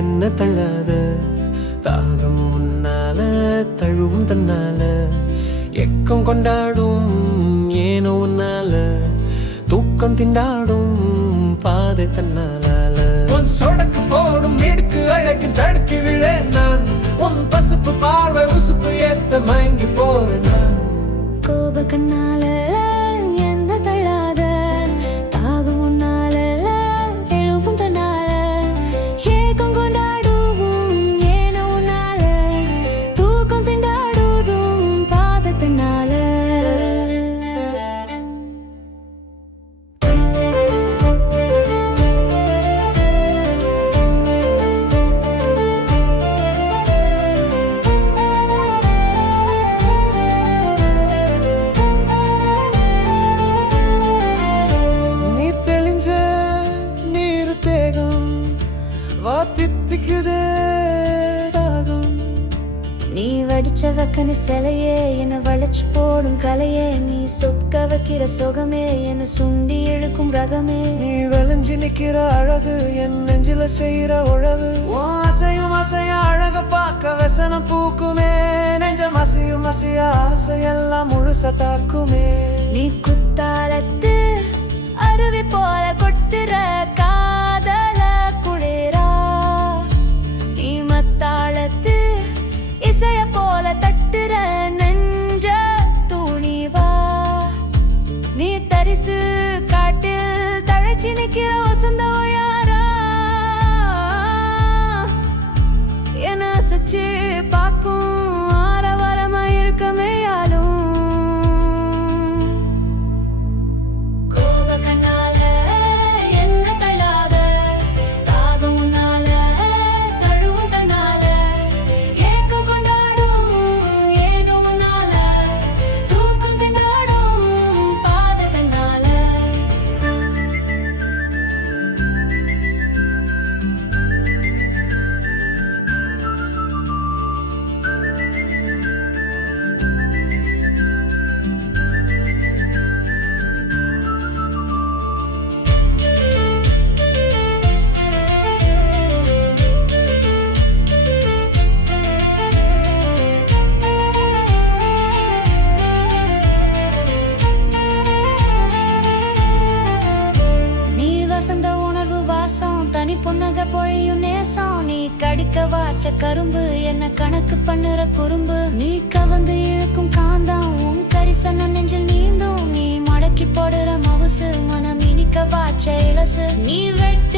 என்ன தள்ளாத? தாகம் உன்னால தழுவும் தன்னால. எக்கம் கொண்டாடும் ஏனோ உன்னால. தூக்கம் திண்டாடும் பாதை தன்னால உன் சொடக்கு போடும் இடுக்கு அழகு தடுக்கி விழ நான். உன் பசுப்பு பார்வை உசுப்பு ஏத்த மயங்கி போறேன் நான். கோப கண்ணால வா தித்திக்குதே தாகம். நீ வடிச்ச வக்கன சிலையே என்ன வளைச்சு போடும் கலையே. நீ சொக்க வைக்கிற சுகமே என்ன சுண்டி இழுக்கும் ரகமே. நீ விளைஞ்சு நிக்கிற அழகு என் நெஞ்சில செய்யற உழவு. அசையும் அசைய அழக பார்க்க வசனம் பூக்குமே. நெஞ்சம் அசையும் அசைய ஆசையெல்லாம் முழுச தாக்குமே. நீ குத்தாலத்து அருவி போல கொட்டுற நீ காட்டில் தழைச்சி நிற்கிறோம். புன்னக பொழியும் நேசம் நீ கடிக்க வாச்ச கரும்பு என்ன கணக்கு பண்ணுற குறும்பு. நீ கவந்து இழுக்கும் காந்தம் உன் கரிசன நெஞ்சில் நீந்தும். நீ மடக்கி போடுற மவுசு மனம் இனிக்க வாச்ச இலசு. நீ வெட்ட